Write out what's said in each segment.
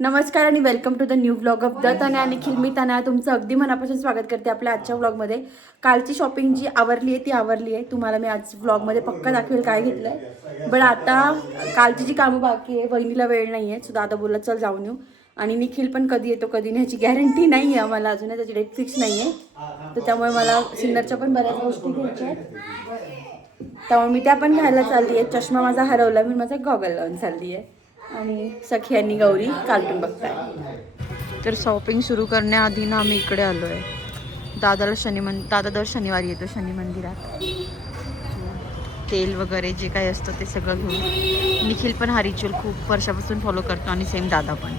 नमस्कार आणि welcome to the new vlog of Datta आणि निखिल. मी तनया तुमचं अगदी मनापासून स्वागत करते आपल्या आजच्या व्लॉगमध्ये. कालची शॉपिंग जी आवरली आहे ती आवरली आहे. तुम्हाला मी आज व्लॉगमध्ये पक्का दाखवेल काय घेतलं आहे. बट आता कालची जी कामं बाकी आहे, वहिनीला वेळ नाही आहे, सो दादा बोलला चल जाऊन येऊ. आणि निखिल पण कधी येतो कधी नाही याची गॅरंटी नाही आहे आम्हाला, अजूनही त्याची डेट फिक्स नाही आहे. तर त्यामुळे मला सिन्नरच्या पण बऱ्याच गोष्टी घ्यायच्या आहेत, त्यामुळे मी त्या पण घ्यायला चालली आहे. चष्मा माझा हरवला, मी माझा गॉगल लावून चालली आहे. आणि सखी आणि गौरी कार्टून बघताय. तर शॉपिंग सुरू करण्याआधी ना आम्ही इकडे आलो आहे. दादा दर शनिवारी येतो शनी मंदिरात. तेल वगैरे जे काही असतं ते सगळं घेऊन. निखिल पण हा रिच्युअल खूप वर्षापासून फॉलो करतो आणि सेम दादा पण.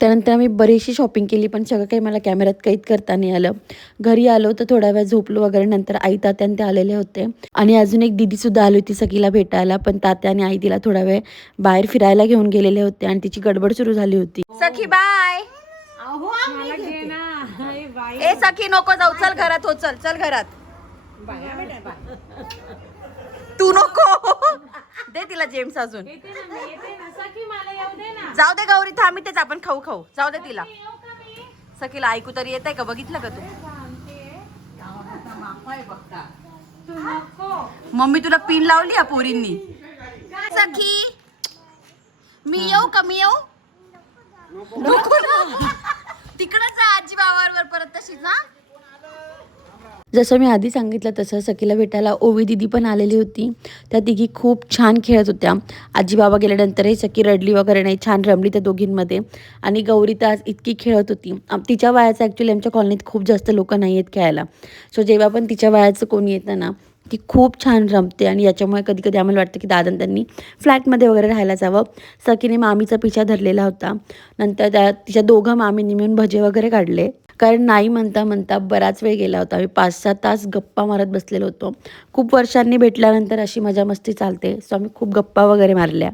त्यानंतर आम्ही बरीचशी शॉपिंग केली, पण सगळं काही मला कॅमेऱ्यात कैद करता नाही आलं. घरी आलो तर थोडा वेळ झोपलो वगैरे. नंतर आई तात्यान ते आलेले होते आणि अजून एक दीदीसुद्धा आली होती सखीला भेटायला, पण तात्या आणि आई तिला थोडा वेळ बाहेर फिरायला घेऊन गेलेले होते आणि तिची गडबड सुरू झाली होती. सखी बाय. ए सखी नको जाऊ, चल घरात हो, चल चल घरात. तू नको दे तिला जेम्स अजून. जाऊ दे गौरी, थांब तेच आपण खाऊ खाऊ. जाऊ दे तिला. सखीला ऐकू तरी येत आहे का, बघितलं का तू? मम्मी तुला पिन लावली या पोरींनी. सखी मी येऊ का, मी येऊ? नको ना, तिकडच जा आजी बाबावर परत तशीच. ना जसं मी आधी सांगितलं तसं सखीला भेटायला ओवी दिदी पण आलेली होती. त्या तिघी खूप छान खेळत होत्या. आजी बाबा गेल्यानंतरही सखी रडली वगैरे नाही, छान रमली त्या दोघींमध्ये. आणि गौरी तर आज इतकी खेळत होती. तिच्या वयाचं ॲक्च्युली आमच्या कॉलनीत खूप जास्त लोक नाही आहेत खेळायला, सो जेव्हा पण तिच्या वयाचं कोणी येतं ना ती खूप छान रमते. आणि याच्यामुळे कधी कधी आम्हाला वाटतं की दादा त्यांनी फ्लॅटमध्ये वगैरे राहायला जावं. सखीने मामीचा पिछा धरलेला होता. नंतर तिच्या दोघं मामींनी मिळून भजे वगैरे काढले, कारण नाही म्हणता म्हणता बराच वेळ गेला होता. आम्ही 5-6 तास गप्पा मारत बसलेलो होतो. खूप वर्षांनी भेटल्यानंतर अशी मजा मस्ती चालते, सो आम्ही खूप गप्पा वगैरे मारल्या.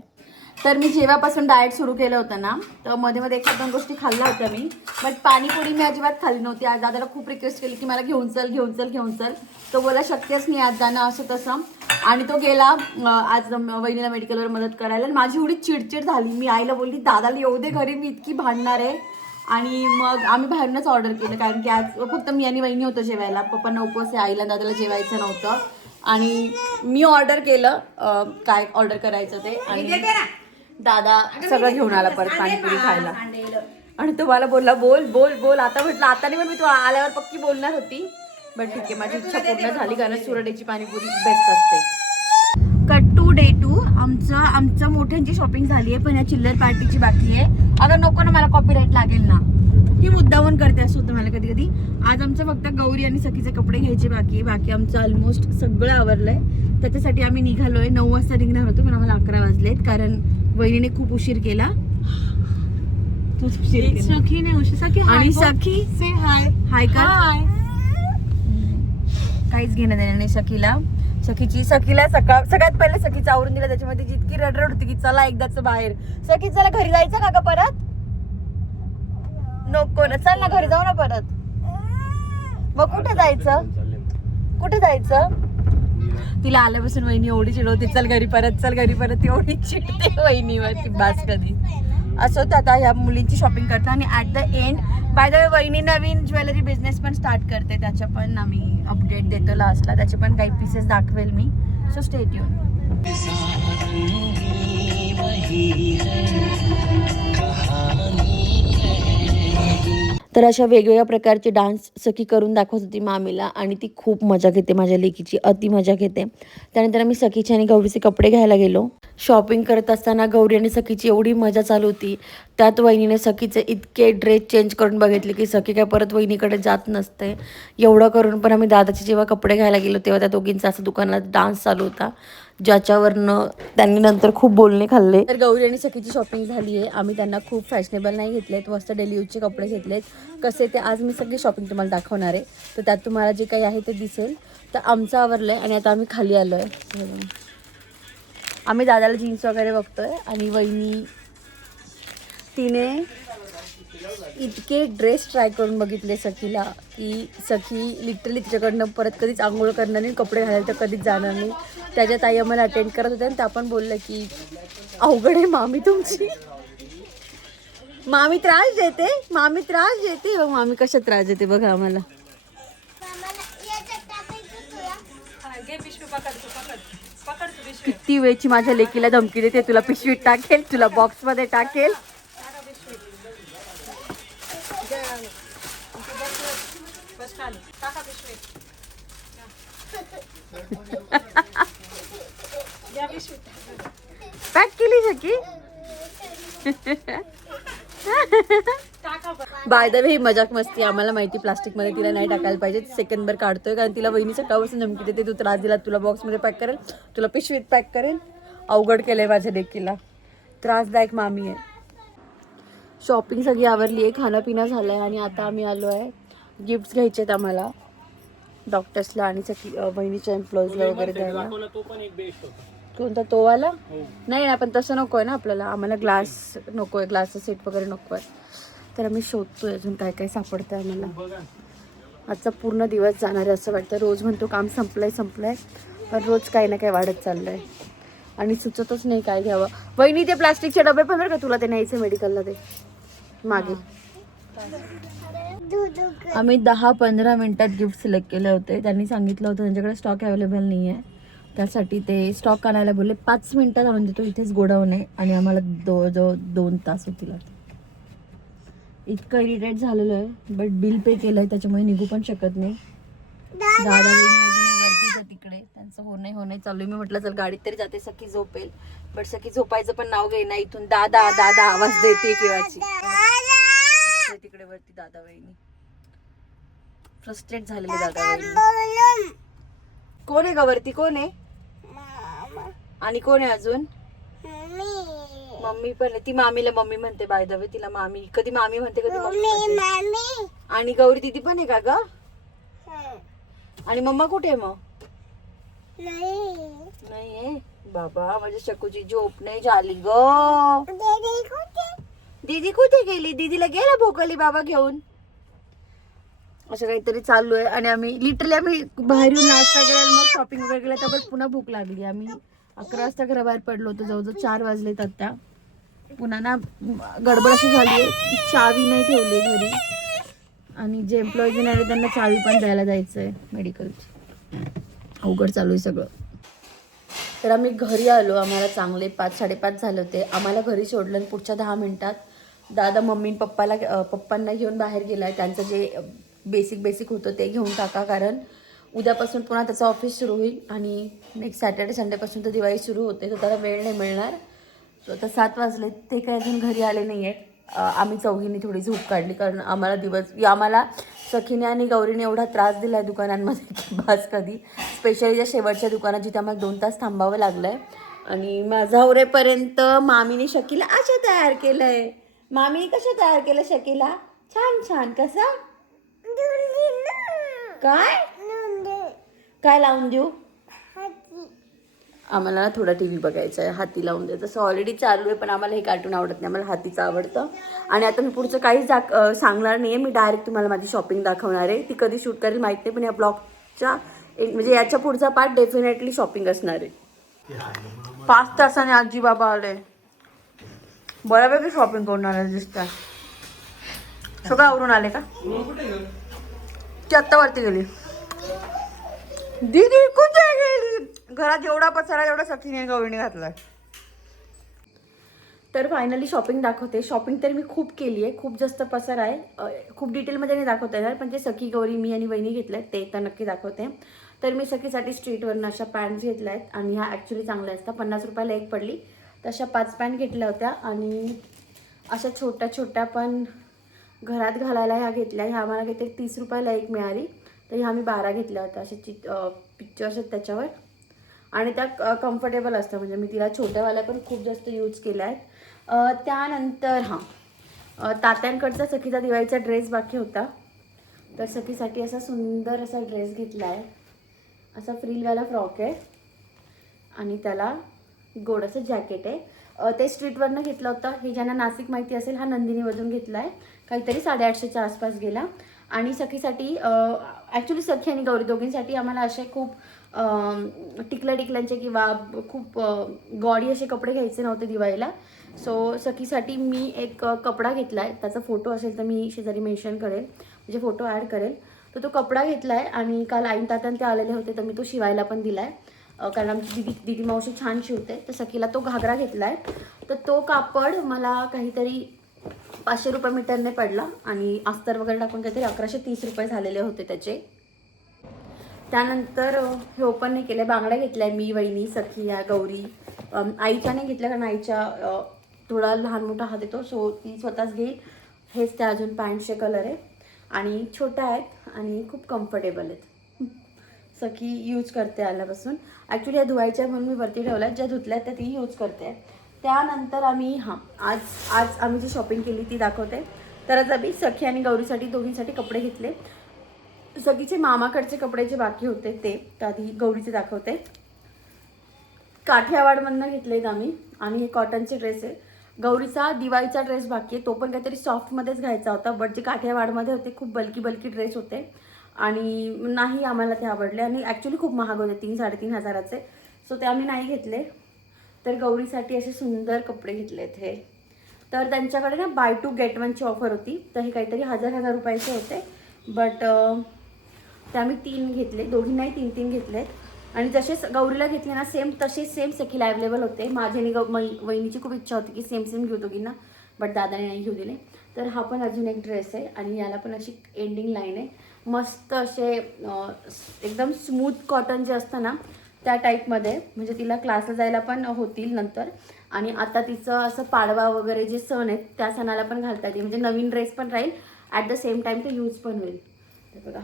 तर मी जेव्हापासून डाएट सुरू केलं होतं ना, तर मध्ये मध्ये 1-2 गोष्टी खाल्ल्या होत्या मी, बट पाणीपुरी मी अजिबात खाल्ली नव्हती. आज दादाला खूप रिक्वेस्ट केली की मला घेऊन चल. तो बोला शक्यच नाही आज जाणं असं तसं, आणि तो गेला आज वहिनीला मेडिकलवर मदत करायला. आणि माझी एवढी चिडचिड झाली, मी आईला बोलली दादाला येऊ दे घरी, मी इतकी भांडणार आहे. आणि मग आम्ही बाहेरूनच ऑर्डर केलं, कारण की आज फक्त मी आणि वहिनी होतो जेवायला. पप्पांना उपवास आहे, आईला दादाला जेवायचं नव्हतं. आणि मी ऑर्डर केलं काय ऑर्डर करायचं ते, आणि दादा सगळं घेऊन आला परत पाणीपुरी खायला. आणि तो मला बोलला बोल बोल बोल. आता म्हटलं आता नाही, पण मी तू आल्यावर पक्की बोलणार होती, बट ठीक आहे माझी इच्छा पूर्ण झाली, कारण सुरडेची पाणीपुरी बेस्ट असते. Cut to day 2. आमचं मोठ्यांची शॉपिंग झाली आहे, पण या चिल्लर पार्टीची बाकी आहे. अगं नको ना, मला कॉपीराईट लागेल ना. ही मुद्दामून करते असं होतं मला कधी कधी. आज आमचं फक्त गौरी आणि सखीचे कपडे घ्यायचे बाकी आहे. बाकी आमचं ऑलमोस्ट सगळं आवरलंय. त्याच्यासाठी आम्ही निघालोय. 9 वाजता निघणार होतो, पण आम्हाला 11 वाजलेत, कारण वहिनीने खूप उशीर केला. आणि सखी से हाय हाय का, काहीच घेणं देणं नाही सखीला. सखीला सगळ्यात पहिले सखीचं आवरून दिलं. त्याच्यामध्ये जितकी रडरड होती की चला एकदाच बाहेर. सखी चला घरी जायचं का ग परत? नको ना, चल ना घरी जाऊ ना परत. मग कुठे जायचं? तिला आल्यापासून वहिनी एवढी चिडवते चल घरी परत एवढी चिडते वहिनीवरती बास कधी. असं होतं. आता ह्या मुलींची शॉपिंग करता आणि at the end by the way वहिनी नवीन ज्वेलरी बिझनेस पण स्टार्ट करते, त्याच्या पण आम्ही अपडेट देतो लास्टला. त्याचे पण काही पीसेस दाखवेल मी, सो स्टे ट्यून. तर अशा वेगवेगळ्या प्रकारचे डान्स सखी करून दाखवत होती मामीला, आणि ती खूप मजा घेते, माझ्या लेकीची अति मजा घेते. त्यानंतर आम्ही सखीचे आणि गौरीचे कपडे घ्यायला गेलो. शॉपिंग करत असताना गौरी आणि सखीची एवढी मजा चालू होती. त्यात वहिनीने सखीचे इतके ड्रेस चेंज करून बघितले की सखी काय परत वहिनीकडे जात नसते. एवढं करून पण आम्ही दादाचे जेव्हा कपडे घ्यायला गेलो तेव्हा त्या दोघींचा असं दुकानात डान्स चालू होता, ज्याच्यावरनं त्यांनी नंतर खूप बोलणे खाल्ले. तर गौरी आणि सखीची शॉपिंग झाली आहे. आम्ही त्यांना खूप फॅशनेबल नाही घेतलेत, मस्त डेली यूजचे कपडे घेतलेत. कसे ते आज मी सगळी शॉपिंग तुम्हाला दाखवणार आहे, तर त्यात तुम्हाला जे काही आहे ते दिसेल. तर आमचं आवरलं आहे आणि आता आम्ही खाली आलो आहे. आम्ही दादाला जीन्स वगैरे बघतोय, आणि वहिनी तिने इतके ड्रेस ट्राय करून बघितले सखीला की सखी लिटरली तिच्याकडनं परत कधीच आंघोळ करणार नाही, कपडे घालायला तर कधीच जाणार नाही. त्याच्या ताई आम्हाला अटेंड करत होत्या आणि त्या पण बोलल्या की अवघड आहे मामी तुमची. मामी त्रास देते, मामी त्रास देते. हो मामी कशा त्रास देते बघा आम्हाला. किती वेळची माझ्या लेकीला धमकी देते, तुला पिशवीत टाकेल, तुला बॉक्स मध्ये टाकेल. पॅक केली सकी. बाय द वे ही मजाक मस्ती आम्हाला माहिती, प्लास्टिक मध्ये तिला नाही टाकायला पाहिजे. सेकंडभर काढतोय कारण तिला वहिनी सकाळपासून धमकी देते, तू त्रास दिला, तुला बॉक्स मध्ये पॅक करेल, तुला पिशवीत पॅक करेल. अवघड केलंय माझ्या लेकीला, त्रासदायक मामी आहे. शॉपिंग सगळी आवरली आहे, खाणं पिणं झालंय आणि आता आम्ही आलो आहे. गिफ्ट घ्यायचे आहेत आम्हाला डॉक्टर्सला आणि सगळी बहिणीच्या एम्प्लॉईजला वगैरे द्यायला. कोणता तो वाला? नाही ना, पण तसं नको आहे ना आपल्याला, आम्हाला ग्लास नको आहे, ग्लासचा सेट वगैरे नको आहे. तर आम्ही शोधतोय अजून काय काय सापडतं आम्हाला. आजचा पूर्ण दिवस जाणार आहे असं वाटतं. रोज म्हणतो काम संपलंय, पण रोज काही ना काही वाढत चाललंय आणि सुचतच नाही काय घ्यावं. वहिनी ते प्लास्टिकचे डबे पण बरं का, तुला ते न्यायचे मेडिकलला ते मागे. आम्ही 10-15 मिनिटात गिफ्ट सिलेक्ट केले होते. त्यांनी सांगितलं होतं त्यांच्याकडे स्टॉक अवेलेबल नाही आहे, त्यासाठी ते स्टॉक आणायला बोलले. 5 मिनिटात आणून देतो, इथेच गोडाऊन आहे. आणि आम्हाला जवळजवळ 2 तास होतील. इतकं इरिटेट झालेलं आहे, बट बिल पे केलंय त्याच्यामुळे निघू पण शकत नाही. दादा वरतीच आहे तिकडे, त्यांचं होणे चालू आहे. मी म्हटलं चल गाडीत तरी जाते, सखी झोपेल, बट सखी झोपायचं पण नाव घेईना. इथून दादा दादा आवाज देते केव्हाची. तिकडे वरती दादा वहिनी फ्रस्ट्रेट झालेली. दादा वहिनी कोण आहे ग वरती, कोण आहे आणि कोण आहे अजून? मम्मी पण आहे. ती मामीला मम्मी म्हणते बाय द वे, तिला मामी कधी मामी म्हणते कधी मम्मी. आणि गौरी दीदी पण आहे का ग? आणि मम्मा कुठे आहे मग? नाहीये बाबा, माझ्या शकूची झोप नाही झाली ग. दीदी कुठे गेली? दीदीला गेला भोकली बाबा घेऊन. असं काहीतरी चालू आहे. आणि आम्ही बाहेरून नाश्ता केला, मग शॉपिंग वगैरे केलं, तर पुन्हा भूक लागली. आम्ही 11 वाजता घराबाहेर पडलो होतो, जवळजवळ 4 वाजलेत आता. पुन्हा ना गडबड अशी झाली आहे की चावी नाही ठेवली घरी, आणि जे एम्प्लॉईज नाही त्यांना चावी पण द्यायला जायचं आहे मेडिकलची. अवघड चालू आहे सगळं. तर आम्ही घरी आलो, आम्हाला चांगले 5-5:30 झाले होते. आम्हाला घरी सोडलं आणि पुढच्या 10 मिनिटात दादा मम्मी पप्पांना घेऊन बाहेर गेला आहे. त्यांचं जे बेसिक होतं ते घेऊन टाका, कारण उद्यापासून पुन्हा त्याचं ऑफिस सुरू होईल आणि नेक्स्ट सॅटर्डे संडेपासून तर दिवाळी सुरू होते, तर त्याला वेळ नाही मिळणार. सो आता 7 वाजले, ते काही अजून घरी आले नाही आहेत. आम्ही चौघींनी थोडी झोप काढली, कारण आम्हाला सखीने आणि गौरीने एवढा त्रास दिला आहे दुकानांमध्ये की बस कधी. स्पेशली त्या शेवटच्या दुकानात जिथे आम्हाला 2 तास थांबावं लागलं आहे. आणि माझा आवरेपर्यंत मामीने शकीला अशा तयार केलं आहे. मामीने कशा तयार केलं शकीला? छान. कसं काय लावून देऊ? आम्हाला थोडा टीव्ही बघायचा आहे, हाती लावून द्यायचं. तसं ऑलरेडी चालू आहे, पण आम्हाला हे कार्टून आवडत नाही, आम्हाला हातीचं आवडतं. आणि आता मी पुढचं काहीच सांगणार नाही आहे, मी डायरेक्ट तुम्हाला माझी शॉपिंग दाखवणार आहे. ती कधी शूट करेल माहीत नाही, पण या ब्लॉगच्या म्हणजे याच्या पुढचा पार्ट डेफिनेटली शॉपिंग असणार आहे. 5 तासाने आजी बाबा आले, बऱ्यापैकी शॉपिंग करून आले दिसतात. सगळं आवरून आले का? ती आत्ता वरती गेली. दीदी कुठे गेली? घरात जेवढा पसारा तेवढा सखीने गवळीने घातलाय. तर फायनली शॉपिंग दाखवते. शॉपिंग तर मी खूप केली आहे, खूप जास्त पसारा आहे. खूप डिटेलमध्ये नाही दाखवता येणार, पण जे सखी गौरी मी आणि वहिनी घेतल्या आहेत ते तर नक्की दाखवते. तर मी सखीसाठी स्ट्रीटवरनं अशा पॅन्ट्स घेतल्या आहेत, आणि ह्या ॲक्च्युली चांगल्या असतात. 50 रुपयाला एक पडली. तशा 5 पॅन्ट घेतल्या होत्या, आणि अशा छोट्या पण घरात घालायला ह्या घेतल्या. ह्या आम्हाला काहीतरी 30 रुपयाला एक मिळाली, तर ह्या मी 12 घेतल्या होत्या. अशा पिक्चर्स आहेत त्याच्यावर, आणि त्या कम्फर्टेबल असतात. म्हणजे मी तिला छोट्यावाल्या पण खूप जास्त यूज केल्या आहेत. त्यानंतर तात्यांकडचा सखीचा दिवाळीचा ड्रेस बाकी होता, तर सखीसाठी असा सुंदर असा ड्रेस घेतला आहे. असा फ्रिलवाला फ्रॉक आहे, आणि त्याला गोड असं जॅकेट आहे. ते स्ट्रीटवरनं घेतलं होतं. हे ज्यांना नाशिक माहिती असेल, हा नंदिनीमधून घेतला आहे. काहीतरी 850च्या आसपास गेला. आणि सखीसाठी ॲक्च्युली सखी आणि गौरी दोघींसाठी आम्हाला असे खूप टिकल्यांचे किंवा खूप गॉडी असे कपडे घ्यायचे नव्हते दिवाळीला. सो सखीसाठी मी एक कपडा घेतला आहे, त्याचा फोटो असेल तर मी शेजारी मेन्शन करेल, म्हणजे फोटो ॲड करेल. तर तो कपडा घेतला आहे आणि काल आईन तात्यान ते आलेले होते तर मी तो शिवायला पण दिला आहे, कारण आमची दीदी मावशी छान शिवते. तर सखीला तो घागरा घेतला आहे. तर तो कापड मला काहीतरी 500 रुपये मीटरने पडला आणि अस्तर वगैरे टाकून काहीतरी 1130 रुपये झालेले होते त्याचे. त्यानंतर हे ओपन नाही केलं. बांगड्या घेतल्या मी, वहिनी, सखी, गौरी. आईच्या नाही घेतल्या कारण आईच्या थोडा लहान मोठा हात येतो, सो ती स्वतःच घेईल. हेच त्या अजून पॅन्टचे कलर आहे आणि छोट्या आहेत आणि खूप कम्फर्टेबल आहेत. सखी यूज करते आल्यापासून. ॲक्च्युली या धुवायच्या म्हणून मी वरती ठेवल्या, ज्या धुतल्या त्या ती यूज करते. त्यानंतर आम्ही आज आम्ही जी शॉपिंग केली ती दाखवते. तर आज आम्ही सखी आणि गौरीसाठी दोघींसाठी कपडे घेतले. सखीचे मामाकडचे कपडे जे बाकी होते ते, तर आधी गौरीचे दाखवते. काठियावाडमधनं घेतलेत आम्ही आणि हे कॉटनचे ड्रेस आहे. गौरीचा दिवाळीचा ड्रेस बाकी आहे, तो पण काहीतरी सॉफ्टमध्येच घ्यायचा होता, बट जे काठियावाडमध्ये होते खूप बल्की ड्रेस होते आणि नाही आम्हाला ते आवडले आणि ॲक्च्युली खूप महाग होते, 3-3.5 हजाराचे. सो ते आम्ही नाही घेतले. तर गौरीसाठी असे सुंदर कपडे घेतलेत हे. तर त्यांच्याकडे ना बाय 2 गेट 1ची ऑफर होती, तर हे काहीतरी 1000 रुपयाचे होते, बट ते आम्ही 3 घेतले. दोघींनाही 3 घेतलेत आणि जसे गौरीला घेतले ना तसेच सेम सखीला अवेलेबल होते. माझी आणि वहिनीची खूप इच्छा होती की सेम घेऊ दोघींना, बट दादाने नाही घेऊ दिले. तर हा पण अजून एक ड्रेस आहे आणि याला पण अशी एंडिंग लाईन आहे. मस्त असे एकदम स्मूथ कॉटन जे असतं ना त्या टाईपमध्ये, म्हणजे तिला क्लासला जायला पण होतील नंतर. आणि आता तिचं असं पाडवा वगैरे जे सण आहेत त्या सणाला पण घालता येईल, म्हणजे नवीन ड्रेस पण राहील, ॲट द सेम टाईम ते यूज पण होईल. तर बघा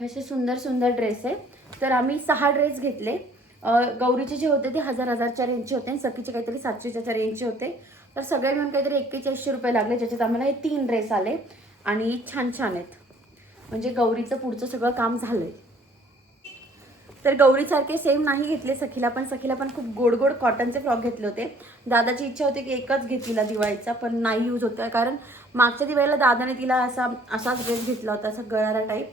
हे असे सुंदर ड्रेस आहे. तर आम्ही 6 ड्रेस घेतले. गौरीचे जे होते ते 1000च्या रेंजचे होते आणि सखीचे काहीतरी 700च्या रेंजचे होते. तर सगळे मिळून काहीतरी 4100 रुपये लागले, ज्याच्यात आम्हाला हे 3 ड्रेस आले आणि छान आहेत. म्हणजे गौरीचं पुढचं सगळं काम झालंय. तर गौरीसारखे सेम नाही घेतले सखीला पण खूप गोड कॉटनचे फ्रॉक घेतले होते. दादाची इच्छा होती की एकच घेतला दिवाळीचा, पण नाही यूज होता, कारण मागच्या दिवाळीला दादाने तिला असाच ड्रेस घेतला होता, असा गळारा टाईप,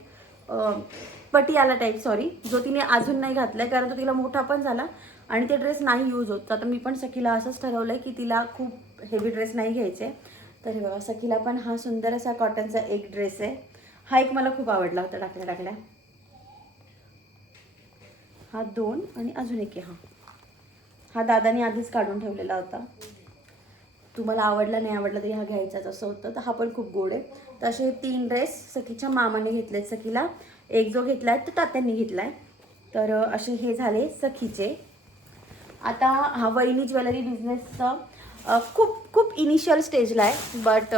पटियाला टाईप सॉरी, जो तिने अजून नाही घातलाय कारण तो तिला मोठा पण झाला आणि ते ड्रेस नाही यूज होत. आता मी पण सखीला असंच ठरवलंय की तिला खूप हेवी ड्रेस नाही घ्यायचे. तर हे बघा सखीला पण हा सुंदर असा कॉटनचा एक ड्रेस आहे. हा एक मला खूप आवडला होता टाकल्या. हा 2 आणि अजून एक आहे. हा दादाने आधीच काढून ठेवलेला होता. तुम्हाला आवडला नाही आवडला तरी हा घ्यायचाच असं होतं. तर हा पण खूप गोड आहे. तर असे 3 ड्रेस सखीच्या मामाने घेतलेत सखीला. एक जो घेतला आहे तो तात्यांनी घेतला आहे. तर असे हे झाले सखीचे. आता हा वहिनी ज्वेलरी बिझनेसचा खूप इनिशियल स्टेजला आहे, बट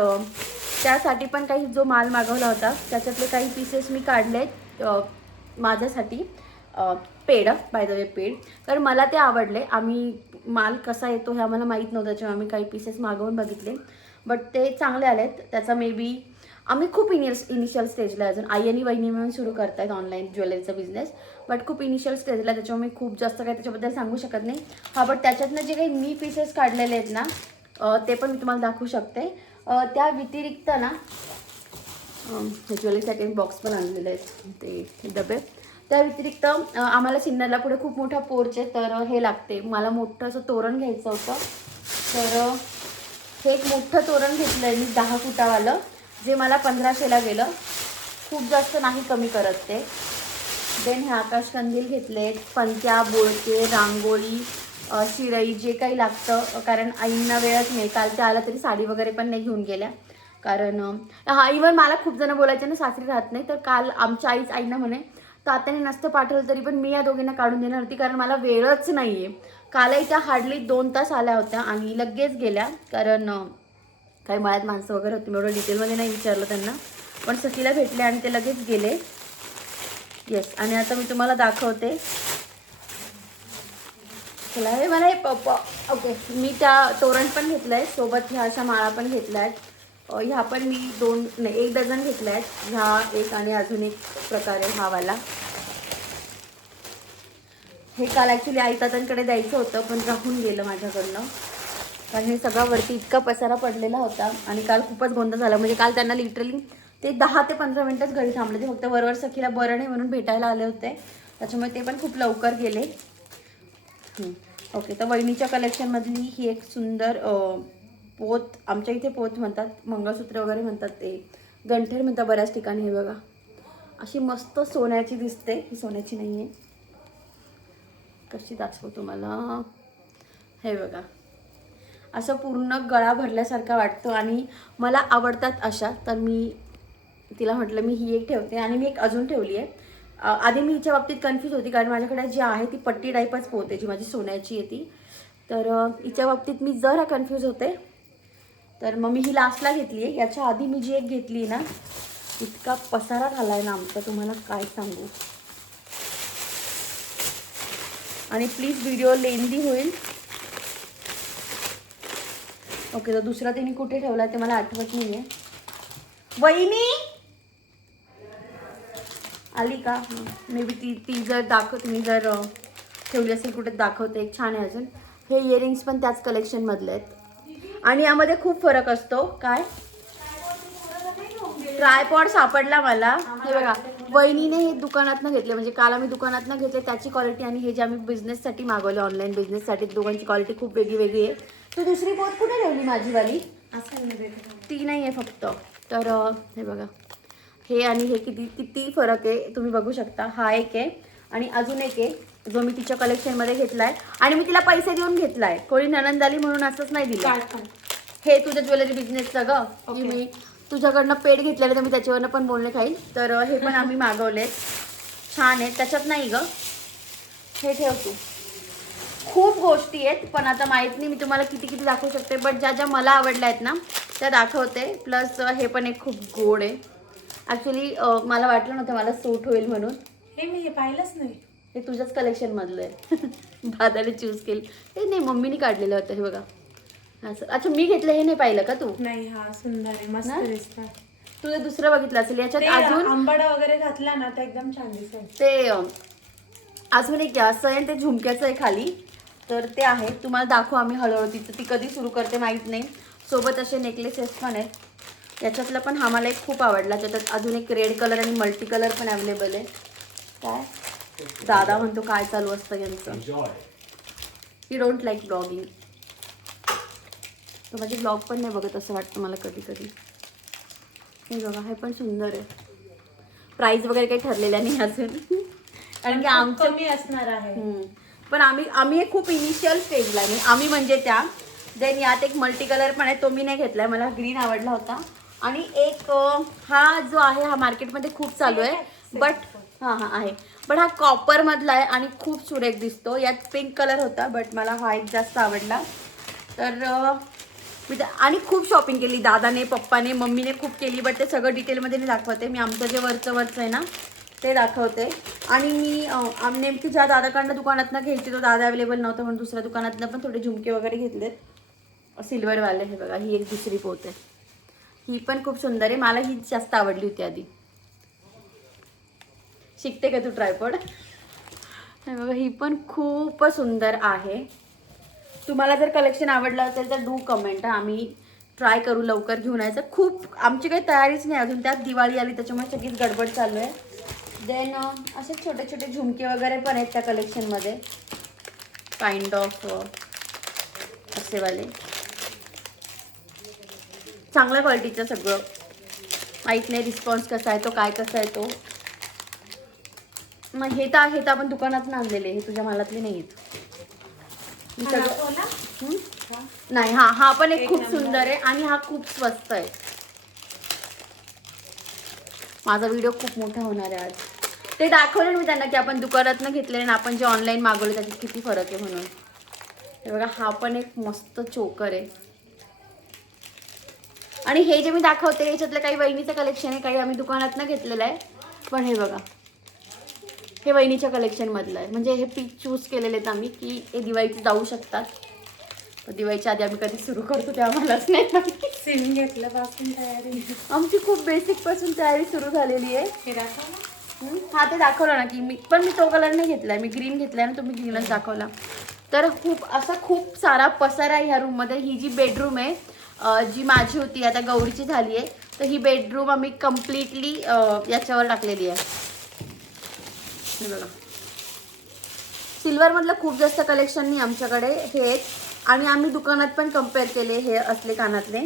त्यासाठी पण काही जो माल मागवला होता त्याच्यातले काही पीसेस मी काढले आहेत माझ्यासाठी. Paid by the way paid. तर मला ते आवडले. आम्ही माल कसा येतो हे आम्हाला माहीत नव्हतं, जेव्हा आम्ही काही पीसेस मागवून बघितले, बट ते चांगले आलेत. त्याचा मे बी आम्ही खूप इनिशियल स्टेजला आहे अजून. आई आणि वहिनी मिळून सुरू करतायत ऑनलाईन ज्वेलरीचा बिझनेस, बट खूप इनिशियल स्टेजला, त्याच्यामुळे मी खूप जास्त काही त्याच्याबद्दल सांगू शकत नाही. हा बट त्याच्यातनं जे काही मी पीसेस काढलेले आहेत ना ते पण मी तुम्हाला दाखवू शकते. त्या व्यतिरिक्त ना ज्वेलरीसाठी बॉक्स पण आणलेले आहेत ते डबे. त्या व्यतिरिक्त आम्हाला सिन्नरला पुढे खूप मोठा पोर्च आहे, तर हे लागते. मला मोठं असं तोरण घ्यायचं होतं, तर हे एक मोठं तोरण घेतलं आहे मी 10 फुटावालं, जे मला 1500ला गेलं. खूप जास्त नाही कमी करत ते. देन हे आकाश कंदील घेतले, पणत्या, बोळके, रांगोळी, शिरई, जे काही लागतं, कारण आईंना वेळच नाही. काल त्या आला तरी साडी वगैरे पण नाही घेऊन गेल्या, कारण इव्हन मला खूप जण बोलायचे ना सासरी राहत नाही, तर काल आमच्या आईंना म्हणे तात्याने नसतं पाठवलं तरी पण मी या दोघींना काढून देणार होती, कारण मला वेळच नाही आहे. कालही त्या हार्डली 2 तास आल्या होत्या आणि लगेच गेल्या, कारण काही मळ्यात माणसं वगैरे होती. मी एवढं डिटेलमध्ये नाही विचारलं त्यांना, पण सखीला भेटले आणि ते लगेच गेले. येस, आणि आता मी तुम्हाला दाखवते. चला हे मला ओके, मी त्या तोरण पण घेतलं आहे, सोबत ह्या अशा माळा पण घेतल्या आहेत. ह्या पण मी 1 डझन घेतल्या आहेत. ह्या एक आणि अजून एक प्रकारे हा वाला. हे काल ॲक्च्युली आई तात्यांकडे द्यायचं होतं, पण राहून गेलं माझ्याकडनं, कारण हे सगळं वरती इतका पसारा पडलेला होता आणि काल खूपच गोंधळ झाला. म्हणजे काल त्यांना लिटरली ते 10 ते 15 मिनिटच घरी थांबले. ते फक्त वरवर सखीला बरं नाही म्हणून भेटायला आले होते, त्याच्यामुळे ते पण खूप लवकर गेले. ओके, तर वहिनीच्या कलेक्शनमधली ही एक सुंदर पोत, आमच्या इथे पोत म्हणतात, मंगळसूत्र वगैरे म्हणतात, ते गंठेर म्हणतात बऱ्याच ठिकाणी. हे बघा, अशी मस्त सोन्याची दिसते. ही सोन्याची नाही आहे, कशी दाखवू तुम्हाला. हे बघा, असं पूर्ण गळा भरल्यासारखा वाटतो आणि मला आवडतात अशा. तर मी तिला म्हटलं मी ही एक ठेवते आणि मी एक अजून ठेवली आहे. आधी मी हिच्या बाबतीत कन्फ्यूज होती, कारण माझ्याकडे जी आहे ती पट्टी टाईपच पोत आहे, जी माझी सोन्याची आहे ती. तर हिच्या बाबतीत मी जरा कन्फ्यूज होते, तर मग मी ही लास्टला घेतली आहे. याच्या आधी मी जी एक घेतली ना, इतका पसारा झाला आहे ना आमचा, तुम्हाला काय सांगू. आणि प्लीज व्हिडिओ लेंदी होईल. ओके, तर दुसरा तिने कुठे ठेवला ते मला आठवत नाही आहे. वहिनी आली का? मे बी ती जर तुम्ही जर ठेवली असेल कुठे दाखवते. एक छान आहे अजून. हे इयरिंग्स पण त्याच कलेक्शनमधले आहेत आणि यामध्ये खूप फरक असतो. काय ट्रायपॉड सापडला मला. हे बघा, वहिनीने हे दुकानातनं घेतले, म्हणजे काल आम्ही दुकानातनं घेतले त्याची क्वालिटी आणि हे जे आम्ही बिझनेससाठी मागवले, ऑनलाईन बिझनेससाठी, दोघांची क्वालिटी खूप वेगळी वेगळी आहे. तू दुसरी पोत कुठे ठेवली माझीवाली? ती नाही आहे फक्त. तर हे बघा, हे आणि हे किती फरक आहे तुम्ही बघू शकता. हा एक आहे आणि अजून एक आहे जो मी तिच्या कलेक्शनमध्ये घेतला आहे आणि मी तिला पैसे देऊन घेतला आहे. कोणी नणंद आली म्हणून असंच नाही दिलं. हे तुझ्या ज्वेलरी बिझनेसचं ग, की मी तुझ्याकडनं पेड घेतलेलं, तर मी त्याच्यावरनं पण बोलणे खाईल. तर हे पण आम्ही मागवले, छान आहे. त्याच्यात नाही ग, हे ठेव तू. खूप गोष्टी आहेत पण आता माहीत नाही मी तुम्हाला किती दाखवू शकते, बट ज्या ज्या मला आवडल्या आहेत ना त्या दाखवते. प्लस हे पण एक खूप गोड आहे. ॲक्च्युली मला वाटलं नव्हतं मला सूट होईल म्हणून. हे मी हे पाहिलंच नाही. हे तुझ्याच कलेक्शनमधलं आहे. दादाने चूज केलं. हे नाही, मम्मीने काढलेलं होतं. हे बघा असं. अच्छा, मी घेतलं हे नाही पाहिलं का तू? नाही, हा सुंदर आहे, मस्त दिसतं. तुझं दुसरं बघितलं असेल. याच्यात अजून आंबाडा वगैरे घातला ना तर एकदम छान दिसेल. ते अजून एक असं आहे, ते झुमक्याचं आहे खाली, तर ते आहे. तुम्हाला दाखवू आम्ही हळूहळू. ती कधी सुरू करते माहीत नाही. सोबत असे नेकलेसेस पण आहेत. याच्यातला पण हा मला एक खूप आवडला. त्याच्यात अजून एक रेड कलर आणि मल्टी कलर पण अवेलेबल आहे. काय दादा म्हणतो काय चालू असतं यांचं. ही डोंट लाईक ब्लॉगिंग. तर माझे ब्लॉग पण नाही बघत असं वाटतं मला कधी कधी. हे बघा, हे पण सुंदर आहे. प्राईस वगैरे काही ठरलेल्या नाही अजून, कारण की आमचं कमी असणार आहे. पण आम्ही एक खूप इनिशियल स्टेजला आहे. आम्ही म्हणजे त्या. देन यात एक मल्टी कलर पण आहे, तो मी नाही घेतलाय, मला ग्रीन आवडला होता. आणि एक हा जो आहे हा मार्केटमध्ये खूप चालू आहे, बट हां आहे, बट हा कॉपरमधला आहे आणि खूप सुरेख दिसतो. यात पिंक कलर होता, बट मला हा एक जास्त आवडला. तर मी आणि खूप शॉपिंग केली दादाने, पप्पाने, मम्मीने खूप केली, बट ते सगळं डिटेलमध्ये नाही दाखवते मी. आमचं जे वरचं आहे ना ते दाखवते. आणि मी नेमकी ज्या दादाकडनं दुकानातनं घ्यायची तो दादा अवेलेबल नव्हता म्हणून दुसऱ्या दुकानातनं पण थोडे झुमके वगैरे घेतलेत सिल्वरवाले. हे बघा, ही एक दुसरी पोत आहे. ही पण खूप सुंदर आहे. मला ही जास्त आवडली होती आधी. शिकते का तू ट्रायपॉड? हे बघा, ही पण खूप सुंदर आहे. तुम्हाला जर कलेक्शन आवडलं असेल तर डू कमेंट. आम्ही ट्राय करू लवकर घेऊन यायचं. खूप आमची काही तयारीच नाही अजून, त्यात दिवाळी आली त्याच्यामुळे सगळीच गडबड चालू आहे. देन असे छोटे छोटे झुमके वगैरे पण आहेत त्या कलेक्शनमध्ये, काइंड ऑफ असेवाले. चांगल्या क्वालिटीचं सगळं. माहीत नाही रिस्पॉन्स कसा आहे तो, काय कसा आहे तो. मग हे तर आपण दुकानात आणलेले, हे तुझ्या मालातले नाही आहेत. नाही, हा पण एक खूप सुंदर आहे आणि हा खूप स्वस्त आहे. माझा व्हिडिओ खूप मोठा होणार आहे आज. ते दाखवले मी त्यांना की आपण दुकानातनं घेतलेले आणि आपण जे ऑनलाईन मागवले त्याच्यात किती फरक आहे म्हणून. हे बघा, हा पण एक मस्त चोकर आहे. आणि हे जे मी दाखवते याच्यातलं काही वहिनीचं कलेक्शन आहे, काही आम्ही दुकानातनं घेतलेलं आहे. पण हे बघा, हे वहिनीच्या कलेक्शनमधलं आहे. म्हणजे हे पीक चूज केलेले आहेत आम्ही की हे दिवाळीचे जाऊ शकतात. तर दिवाळीच्या आधी आम्ही कधी सुरू करतो ते आम्हालाच नाही माहिती. सिम घेतल्यापासून तयारी आमची खूप बेसिकपासून तयारी सुरू झालेली आहे. हे दाखव ना. हा ते दाखवला ना की मी तो कलर नाही घेतलाय, मी ग्रीन घेतलाय ना, तो मी ग्रीनच दाखवला. तर खूप सारा पसारा आहे ह्या रूममध्ये. ही जी बेडरूम आहे जी माझी होती आता गौरीची झाली आहे. तर ही बेडरूम आम्ही कम्प्लिटली याच्यावर टाकलेली आहे. हे बघा, सिल्वरमधलं खूप जास्त कलेक्शन नाही आमच्याकडे हे. आणि आम्ही दुकानात पण कम्पेअर केले हे असले कानातले,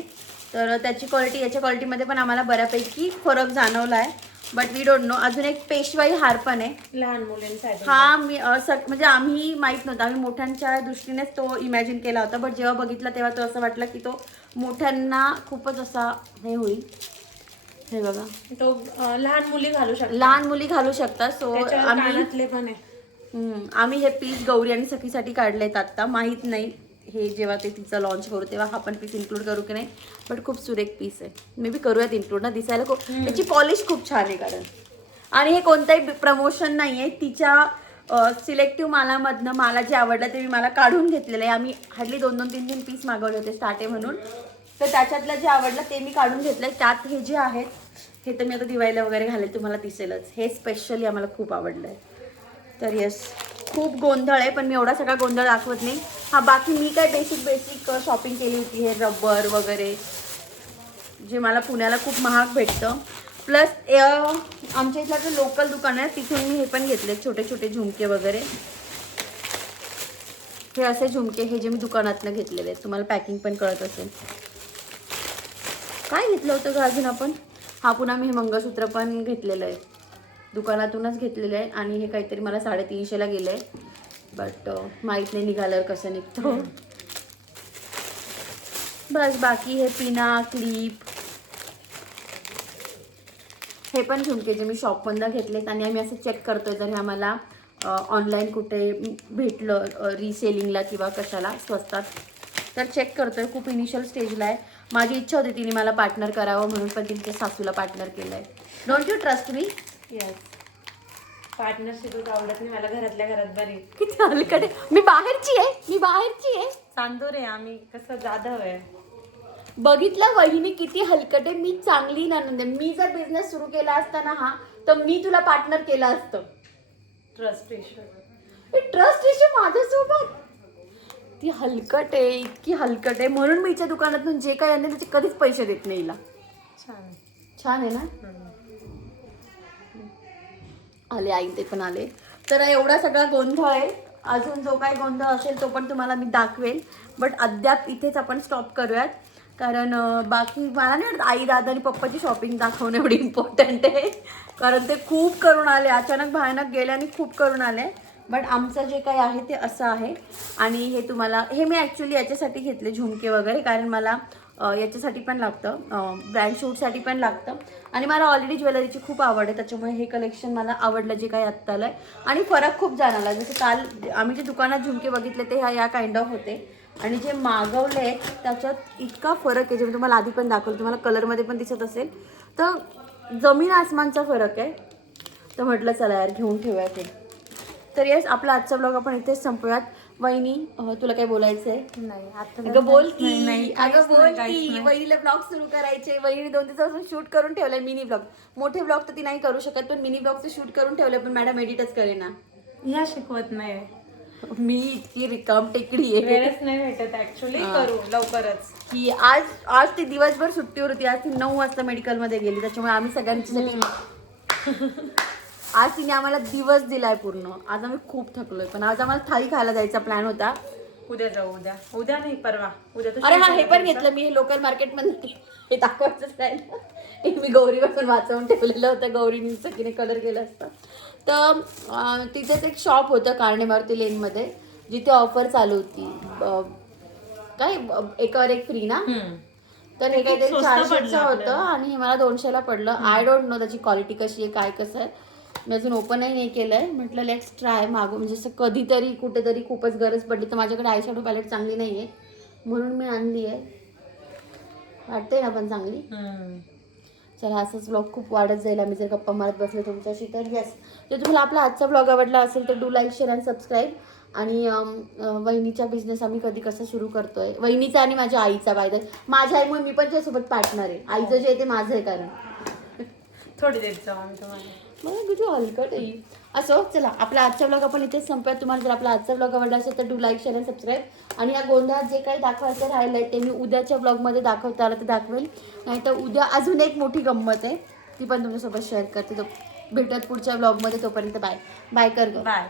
तर त्याची क्वालिटी याच्या क्वालिटीमध्ये पण आम्हाला बऱ्यापैकी फरक जाणवला आहे. But we don't know. अजून एक पेशवाई हार पण आहे लहान मुलींसाठी. हा. मी म्हणजे आम्ही माहीत नव्हतं, आम्ही मोठ्यांच्या दृष्टीनेच तो इमॅजिन केला होता. बट जेव्हा बघितला तेव्हा तो असं वाटलं की तो मोठ्यांना खूपच असा हे होईल. हे बघा, तो लहान मुली घालू शकतात. लहान मुली घालू शकतात. सो त्याच्यावर आम्ही कानातले पण आहे. आम्ही हे पीस गौरी आणि सखीसाठी काढलेत आत्ता. माहीत नाही हे जेव्हा ते तिचं लॉन्च करू तेव्हा हा पण पीस इन्क्लूड करू की नाही. बट खूप सुरेख पीस आहे. मे बी करूयात इन्क्लूड ना, दिसायला खूप त्याची पॉलिश खूप छान आहे कारण. आणि हे कोणताही प्रमोशन नाही आहे. तिच्या सिलेक्टिव्ह मालामधनं मला जे आवडलं ते मी मला काढून घेतलेलं आहे. आम्ही हार्डली 2-3 पीस मागवले होते स्टार्टे म्हणून, तर त्याच्यातलं जे आवडलं ते मी काढून घेतलं आहे. त्यात हे जे आहेत हे तर मी आता दिवाळीला वगैरे घालेल, तुम्हाला दिसेलच. हे स्पेशली आम्हाला खूप आवडलं आहे. तर येस, खूप गोंधळ आहे पण मी एवढा सगळा गोंधळ दाखवत नाही. हा, बाकी मी काय बेसिक शॉपिंग केली होती. हे रबर वगैरे जे मला पुण्याला खूप महाग भेटतं. प्लस आमच्या इथलं जे लोकल दुकान आहे तिथून मी हे पण घेतले, छोटे छोटे झुमके वगैरे. हे असे झुमके हे जे मी दुकानातनं घेतलेले आहेत. तुम्हाला पॅकिंग पण कळत असेल. काय घेतलं होतं का अजून आपण? हा, पुन्हा मी हे मंगळसूत्र पण घेतलेलं आहे, दुकानातूनच घेतलेलं आहे. आणि हे काहीतरी मला 350ला गेलं आहे. बट माहीत नाही निघाल्यावर कसं निघतो. बस बाकी हे पिना, क्लिप, हे पण झुमके जे मी शॉपमधनं घेतलेत. आणि आम्ही असं चेक करतोय जर हे आम्हाला ऑनलाईन कुठे भेटलं रिसेलिंगला किंवा कशाला स्वस्तात तर चेक करतोय. खूप इनिशियल स्टेजला आहे. माझी इच्छा होती तिने मला पार्टनर करावं म्हणून, पण तिने सासूला पार्टनर केलं आहे. Don't you trust me? Yes, पार्टनरशिपच आवडत नाही मला, घरातल्या घरात बरी. किती हलकट आहे. मी बाहेरची आहे. चांदोर आहे आम्ही, कसं जाधव आहे. बघितलं वहिनी किती हलकट आहे. मी चांगली नणंद आहे. मी जर बिझनेस सुरू केला असता ना हा, तर मी तुला पार्टनर केलं असतं. Trust issue. ट्रस्ट इश्यू माझ्यासोबत. ती हलकट आहे, इतकी हलकट आहे. म्हणून मी हिच्या दुकानातून जे काही आणले त्याचे कधीच पैसे देत नाही हिला. छान आहे ना. आले आई ते पण आले. तर एवढा सगळा गोंधळ आहे. अजून जो काही गोंधळ असेल तो पण तुम्हाला मी दाखवेल. बट अद्याप इथेच आपण स्टॉप करूयात कारण बाकी मला नाही वाटत आई दादा आणि पप्पाची शॉपिंग दाखवणं एवढी इम्पॉर्टंट आहे. कारण ते खूप करून आले, अचानक भयानक गेले आणि खूप करून आले. बट आमचं जे काही आहे ते असं आहे. आणि हे तुम्हाला हे मी ॲक्च्युली याच्यासाठी घेतले झुमके वगैरे, कारण मला याच्यासाठी पण लागतं, ब्रँड शूटसाठी पण लागतं. आणि मला ऑलरेडी ज्वेलरीची खूप आवड आहे, त्याच्यामुळे हे कलेक्शन मला आवडलं जे काही आत्ता आलं आहे. आणि फरक खूप जाणवला. जसं काल आम्ही जे दुकानात झुमके बघितले ते या काइंड ऑफ होते आणि जे मागवले त्याच्यात इतका फरक आहे. जे मी तुम्हाला आधी पण दाखवलं, तुम्हाला कलरमध्ये पण दिसत असेल, तर जमीन आसमानचा फरक आहे. तर म्हटलं चला यार घेऊन ठेवूया ते. तर येस, आपला आजचा ब्लॉग आपण इथेच संपवूयात. वहिनी तुला काय बोलायचंय? नाही आता अगं बोल की. नाही, अगं बोल की. वहिनीला ब्लॉग सुरू करायचे. वहिनीने 2 दिवसापासून शूट करून ठेवलंय मिनी ब्लॉग. मोठे ब्लॉग तर ती नाही करू शकत, पण मिनी ब्लॉगचं शूट करून ठेवलंय. पण मॅडम एडिटच करेना. ह्या शिकवत नाही. मी इतकी रिकाम टेकडी आहे वेळच नाही भेटत ऍक्च्युली. करू लवकरच की आज ती दिवसभर सुट्टीवर होती. आज ती 9 वाजता मेडिकलमध्ये गेली. त्याच्यामुळे आम्ही सगळ्यांच्यासाठी आज तिने आम्हाला दिवस दिलाय पूर्ण. आज आम्ही खूप थकलोय. पण आज आम्हाला थाळी खायला जायचा प्लॅन होता. उद्या जाऊ. उद्या नाही, परवा. उद्या तर अरे हा, हे पण घेतलं मी. हे लोकल मार्केटमध्ये हे दाखवायचंच राहिलं. हे मी गौरीपासून वाचवून ठेवलेलं होतं. गौरीने सगळीने कलर केलं असतं. तर तिथेच एक शॉप होतं कारणे मारुती लेनमध्ये, जिथे ऑफर चालू होती. काय एकावर एक फ्री ना. तर हे काहीतरी 400चं होतं आणि हे मला 200ला पडलं. आय डोंट नो त्याची क्वालिटी कशी आहे, काय कसं आहे. मी अजून ओपनही नाही केलं आहे. म्हटलं लेट्स ट्राय मागू. म्हणजे असं कधीतरी कुठेतरी खूपच गरज पडली तर माझ्याकडे आय शॅडो पॅलेट चांगली नाही आहे म्हणून मी आणली आहे. वाटते ना पण चांगली. चला, असंच ब्लॉग खूप वाढत जाईल आम्ही जर गप्पा मारत बसले तुमच्याशी. तर येस, जर तुम्हाला आपला आजचा ब्लॉग आवडला असेल तर डू लाईक, शेअर आणि सबस्क्राईब. आणि वहिनीचा बिझनेस आम्ही कधी कसं सुरू करतोय, वहिनीचा आणि माझ्या आईचा. बाय द वे, माझ्या आईमुळे मी पण त्याच्यासोबत पार्टनर आहे. आईचं जे आहे ते माझं आहे. कारण थोडी देत जाऊ आम्ही तुम्हाला. मला किती हलकट आहे. असो चला आपला आजचा ब्लॉग आपण इथेच संपूया. तुम्हाला जर आपला आजचा ब्लॉग आवडला असेल तर डू लाईक शेअर आणि सबस्क्राईब. आणि या गोंधळात जे काही दाखवायचं राहिलं आहे ते मी उद्याच्या ब्लॉगमध्ये दाखवता आलं तर दाखवेल. नाहीतर उद्या अजून एक मोठी गंमत आहे ती पण तुमच्यासोबत शेअर करते. तो भेटत पुढच्या ब्लॉगमध्ये. तोपर्यंत बाय बाय कर गं. बाय.